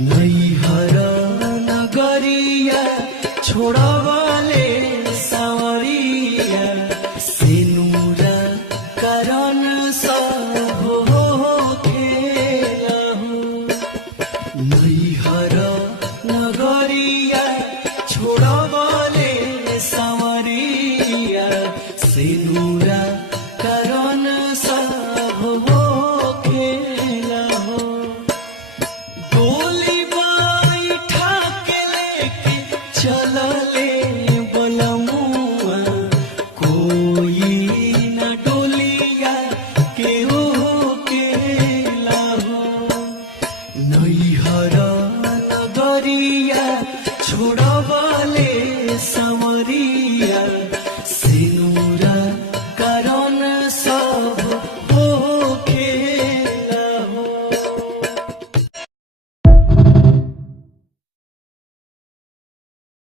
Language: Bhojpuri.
नैहर नगरिया छोड़वाले सावरिया सिनुरा करन सब हो खेला हो। नैहर नगरिया छोड़वाले सावरिया सिनुरा करन सब हो खेला हो। डोली बैठा के लेके चलले बलमुआ कोई न डोलिया के हो केला हो। नैहर